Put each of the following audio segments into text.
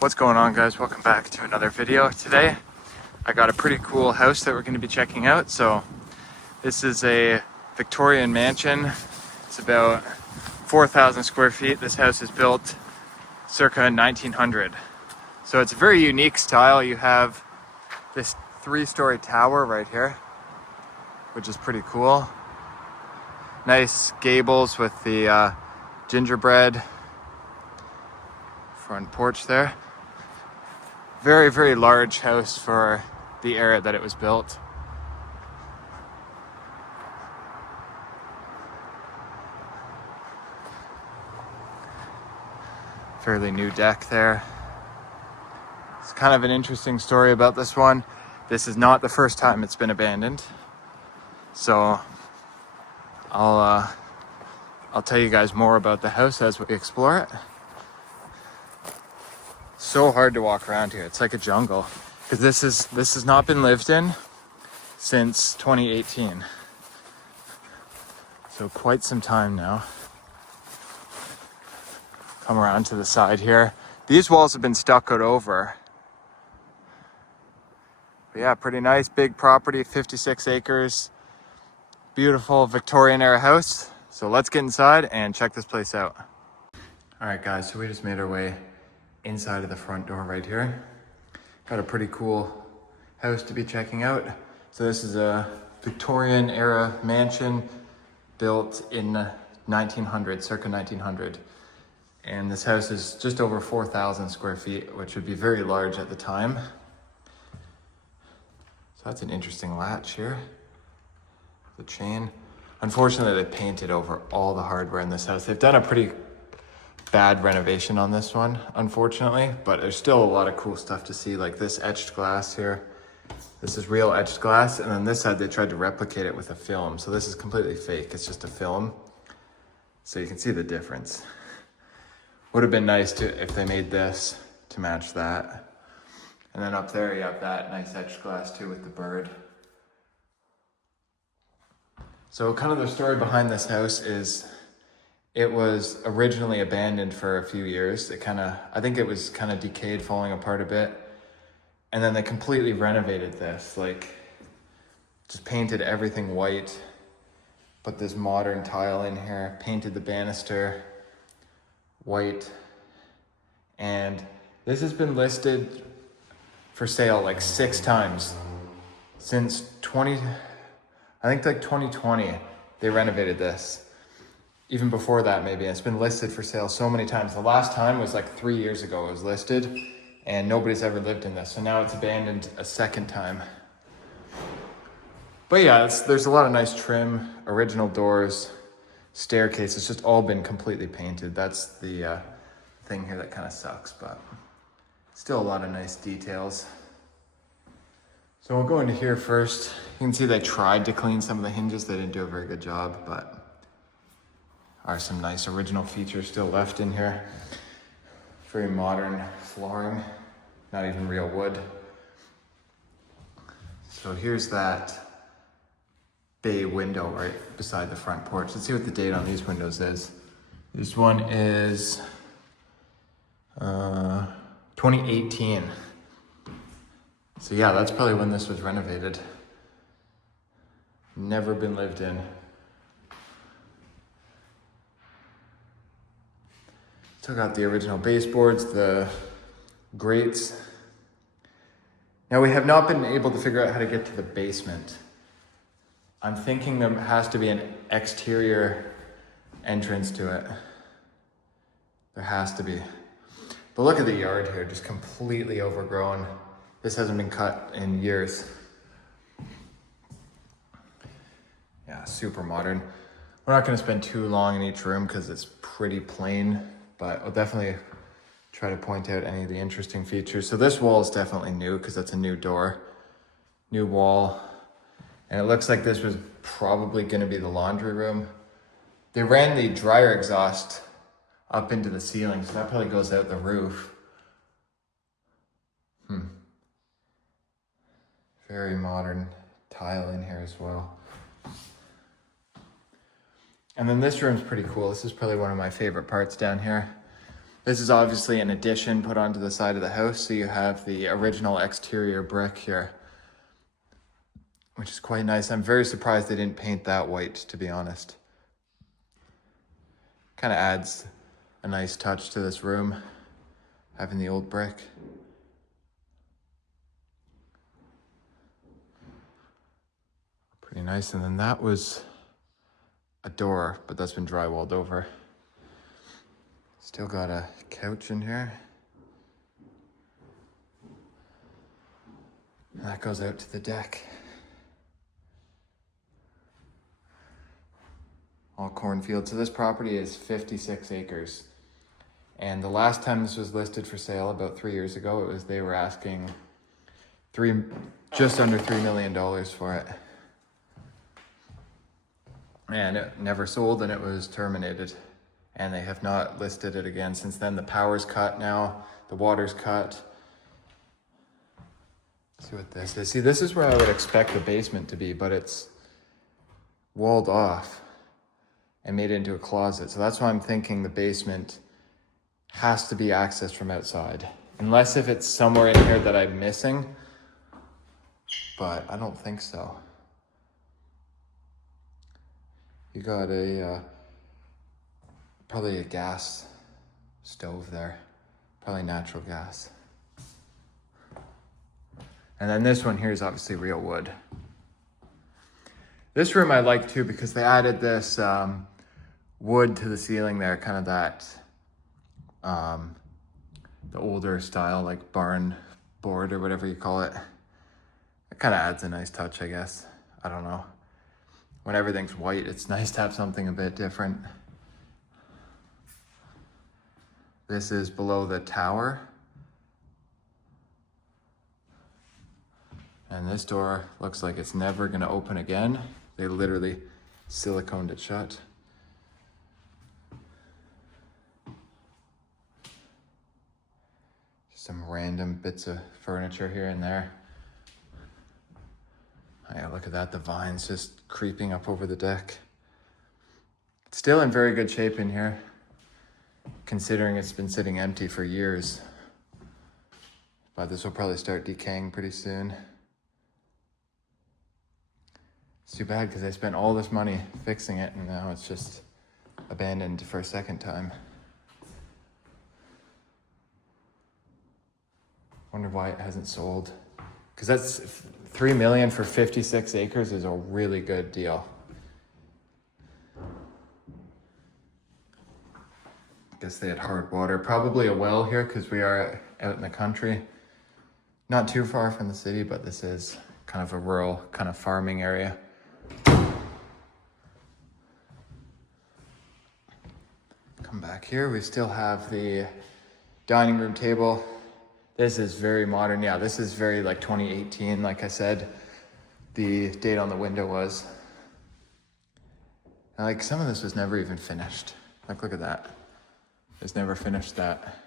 What's going on, guys? Welcome back to another video. Today I got a pretty cool house that we're going to be checking out. So this is a Victorian mansion. It's about 4,000 square feet. This house is built circa 1900. So it's a very unique style. You have this 3-story tower right here, which is pretty cool. Nice gables with the gingerbread front porch there. Very, very large house for the era that it was built. Fairly new deck there. It's kind of an interesting story about this one. This is not the first time it's been abandoned. So I'll tell you guys more about the house as we explore it. So hard to walk around here. It's like a jungle because this has not been lived in since 2018. So quite some time now. Come around to the side here. These walls have been stuccoed over. But yeah, pretty nice big property, 56 acres. Beautiful Victorian era house. So let's get inside and check this place out. All right, guys, so we just made our way inside of the front door right here. Got a pretty cool house to be checking out. So this is a Victorian era mansion built in 1900, circa 1900. And this house is just over 4,000 square feet, which would be very large at the time. So that's an interesting latch here. The chain. Unfortunately, they painted over all the hardware in this house. They've done a pretty bad renovation on this one, unfortunately, but there's still a lot of cool stuff to see, like this etched glass here. This is real etched glass, and on this side they tried to replicate it with a film. So this is completely fake, it's just a film. So you can see the difference. Would have been nice if they made this to match that. And then up there you have that nice etched glass too with the bird. So kind of the story behind this house is it was originally abandoned for a few years. I think it was kind of decayed, falling apart a bit. And then they completely renovated this, like just painted everything white, put this modern tile in here, painted the banister white. And this has been listed for sale like 6 times since 2020, they renovated this. Even before that, maybe. It's been listed for sale so many times. The last time was like 3 years ago it was listed, and nobody's ever lived in this. So now it's abandoned a second time. But yeah, there's a lot of nice trim, original doors, staircase. It's just all been completely painted. That's the thing here that kind of sucks, but still a lot of nice details. So we'll go into here first. You can see they tried to clean some of the hinges. They didn't do a very good job, but are some nice original features still left in here. Very modern flooring, not even real wood. So here's that bay window right beside the front porch. Let's see what the date on these windows is. This one is 2018. So yeah, that's probably when this was renovated. Never been lived in. Took out the original baseboards, the grates. Now we have not been able to figure out how to get to the basement. I'm thinking there has to be an exterior entrance to it. There has to be. But look at the yard here, just completely overgrown. This hasn't been cut in years. Yeah, super modern. We're not gonna spend too long in each room because it's pretty plain, but I'll definitely try to point out any of the interesting features. So this wall is definitely new because that's a new door, new wall. And it looks like this was probably gonna be the laundry room. They ran the dryer exhaust up into the ceiling, so that probably goes out the roof. Very modern tile in here as well. And then this room's pretty cool. This is probably one of my favorite parts down here. This is obviously an addition put onto the side of the house, so you have the original exterior brick here, which is quite nice. I'm very surprised they didn't paint that white, to be honest. Kind of adds a nice touch to this room, having the old brick. Pretty nice. And then that was a door, but that's been drywalled over. Still got a couch in here. And that goes out to the deck. All cornfield. So this property is 56 acres. And the last time this was listed for sale, about 3 years ago, they were asking just under $3 million for it. And it never sold, and it was terminated. And they have not listed it again since then. The power's cut now, the water's cut. Let's see what this is. See, this is where I would expect the basement to be, but it's walled off and made into a closet. So that's why I'm thinking the basement has to be accessed from outside. Unless if it's somewhere in here that I'm missing, but I don't think so. You got a, probably a gas stove there, probably natural gas. And then this one here is obviously real wood. This room I like too because they added this wood to the ceiling there, kind of that, the older style, like barn board or whatever you call it. It kind of adds a nice touch, I guess. I don't know. When everything's white, it's nice to have something a bit different. This is below the tower. And this door looks like it's never gonna open again. They literally siliconed it shut. Some random bits of furniture here and there. Oh yeah, look at that, the vines just creeping up over the deck. It's still in very good shape in here, considering it's been sitting empty for years. But this will probably start decaying pretty soon. It's too bad because I spent all this money fixing it and now it's just abandoned for a second time. Wonder why it hasn't sold. Because that's $3 million for 56 acres is a really good deal. Guess they had hard water. Probably a well here because we are out in the country. Not too far from the city, but this is kind of a rural, kind of farming area. Come back here, we still have the dining room table. This is very modern. Yeah, this is very like 2018, like I said, the date on the window was. And like some of this was never even finished. Like, look at that. It's never finished that.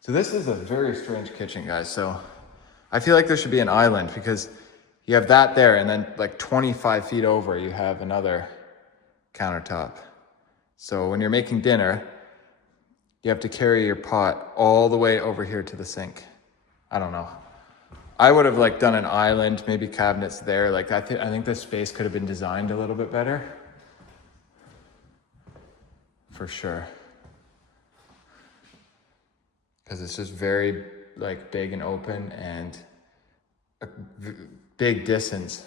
So this is a very strange kitchen, guys. So I feel like there should be an island because you have that there and then like 25 feet over, you have another countertop. So when you're making dinner, you have to carry your pot all the way over here to the sink. I don't know. I would have like done an island, maybe cabinets there. Like I think this space could have been designed a little bit better. For sure. Because it's just very like big and open and a big distance.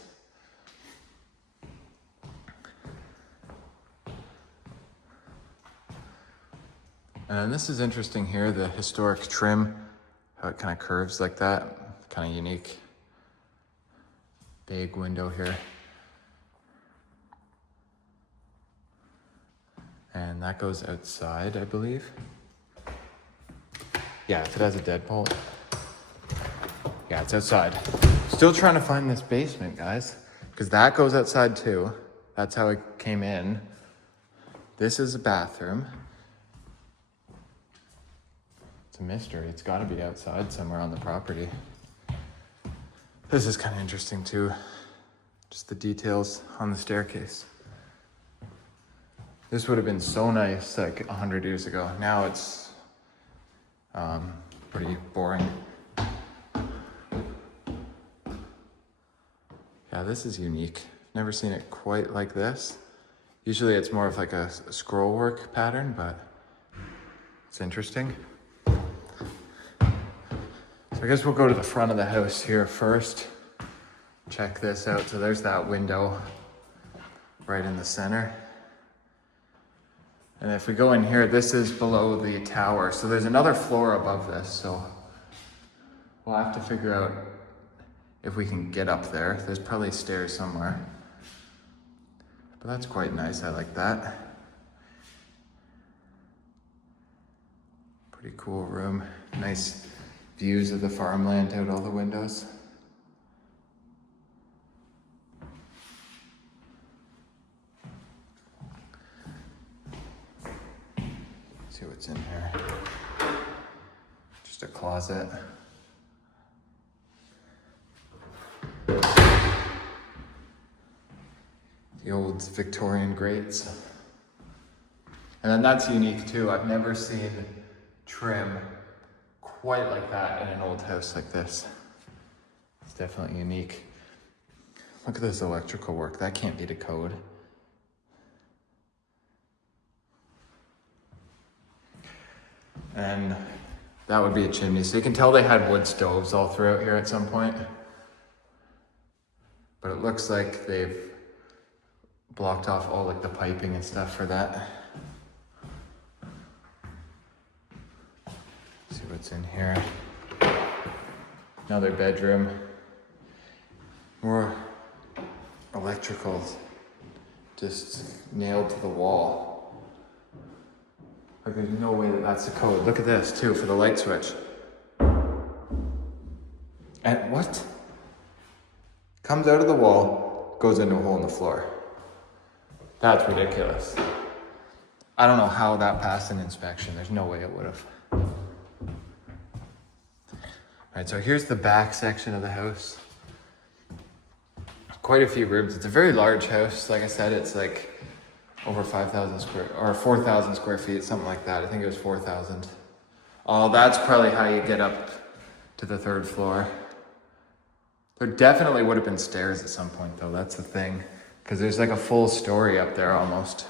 And this is interesting here, the historic trim, how it kind of curves like that, kind of unique. Big window here. And that goes outside, I believe. Yeah, if it has a deadbolt. Yeah, it's outside. Still trying to find this basement, guys, because that goes outside too. That's how it came in. This is a bathroom. It's a mystery. It's got to be outside somewhere on the property. This is kind of interesting too. Just the details on the staircase. This would have been so nice like 100 years ago. Now it's pretty boring. Yeah, this is unique. Never seen it quite like this. Usually it's more of like a scroll work pattern, but it's interesting. So I guess we'll go to the front of the house here first. Check this out. So there's that window right in the center. And if we go in here, this is below the tower. So there's another floor above this. So we'll have to figure out if we can get up there. There's probably stairs somewhere. But that's quite nice. I like that. Pretty cool room. Nice views of the farmland out all the windows. See what's in here. Just a closet. The old Victorian grates. And then that's unique too. I've never seen trim quite like that in an old house like this. It's definitely unique. Look at this electrical work. That can't be the code. And that would be a chimney. So you can tell they had wood stoves all throughout here at some point. But it looks like they've blocked off all like the piping and stuff for that. See what's in here. Another bedroom. More electricals just nailed to the wall. Like there's no way that that's the code. Look at this too for the light switch. And what? Comes out of the wall, goes into a hole in the floor. That's ridiculous. I don't know how that passed an inspection. There's no way it would have. All right, so here's the back section of the house. Quite a few rooms. It's a very large house. Like I said, it's like over 5,000 square, or 4,000 square feet, something like that. I think it was 4,000. Oh, that's probably how you get up to the third floor. There definitely would have been stairs at some point though, that's the thing. Because there's like a full story up there almost.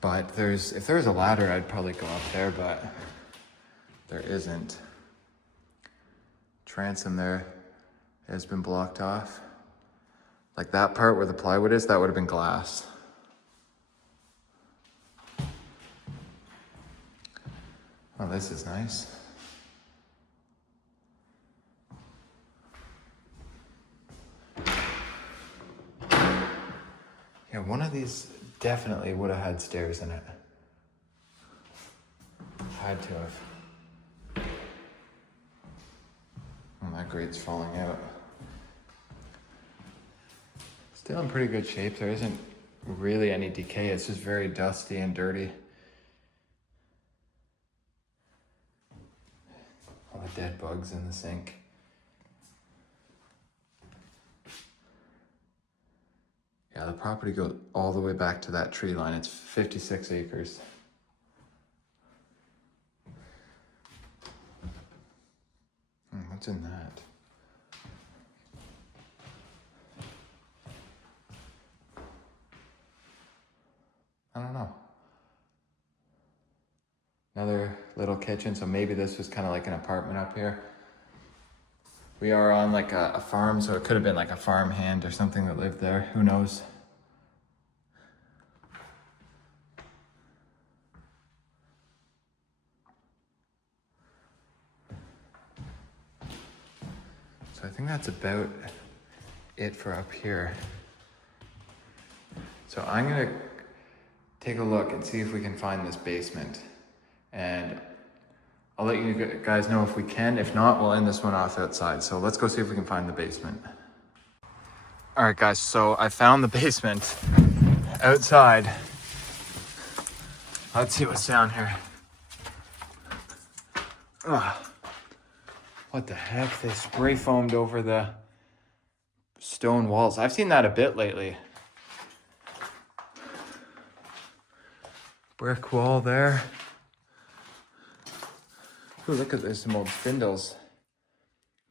But if there was a ladder, I'd probably go up there, but there isn't. Transom there has been blocked off. Like that part where the plywood is, that would have been glass. Oh, this is nice. Yeah, one of these definitely would have had stairs in it. Had to have. Oh, that grate's falling out. Still in pretty good shape. There isn't really any decay. It's just very dusty and dirty. All the dead bugs in the sink. Yeah, the property goes all the way back to that tree line. It's 56 acres. What's in that? I don't know. Another little kitchen, so maybe this was kind of like an apartment up here. We are on like a farm, so it could have been like a farm hand or something that lived there. Who knows? So I think that's about it for up here. So I'm gonna take a look and see if we can find this basement. And I'll let you guys know if we can. If not, we'll end this one off outside. So let's go see if we can find the basement. All right, guys, so I found the basement outside. Let's see what's down here. Ugh. What the heck? They spray foamed over the stone walls. I've seen that a bit lately. Brick wall there. Ooh, look at there's some old spindles.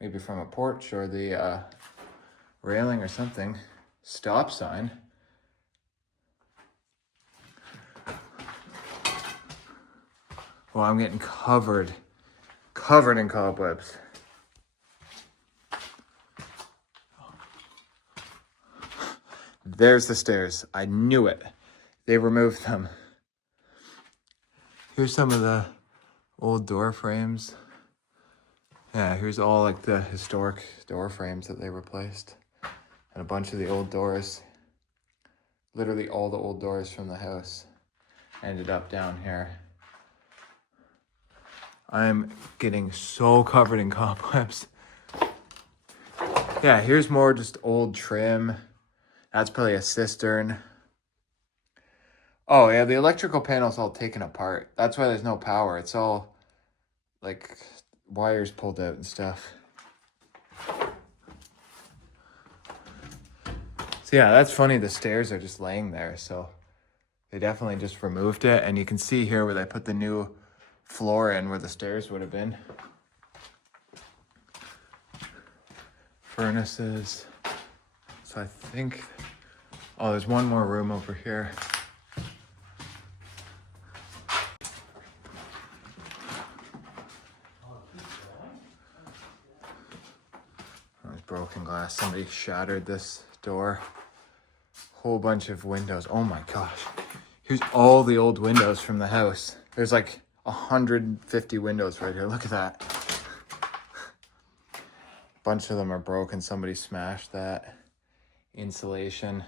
Maybe from a porch or the railing or something. Stop sign. Well, I'm getting covered in cobwebs. There's the stairs. I knew it. They removed them. Here's some of the old door frames. Yeah, here's all like the historic door frames that they replaced. And a bunch of the old doors. Literally all the old doors from the house ended up down here. I'm getting so covered in cobwebs. Yeah, here's more just old trim. That's probably a cistern. Oh yeah, the electrical panel's all taken apart. That's why there's no power. It's all like wires pulled out and stuff. So yeah, that's funny. The stairs are just laying there. So they definitely just removed it. And you can see here where they put the new floor in where the stairs would have been. Furnaces. So I think, oh, there's one more room over here. There's broken glass. Somebody shattered this door. Whole bunch of windows. Oh my gosh. Here's all the old windows from the house. There's like 150 windows right here. Look at that. Bunch of them are broken. Somebody smashed that. Insulation.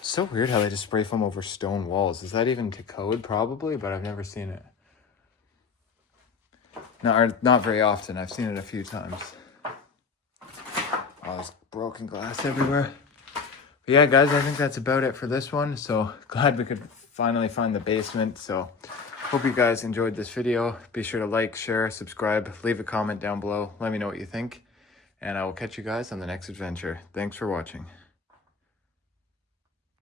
So weird how they just spray foam over stone walls. Is that even to code? Probably, but I've never seen it. Not very often. I've seen it a few times. Oh, there's broken glass everywhere. But yeah, guys, I think that's about it for this one. So glad we could finally find the basement. So hope you guys enjoyed this video. Be sure to like, share, subscribe, leave a comment down below. Let me know what you think. And I will catch you guys on the next adventure. Thanks for watching.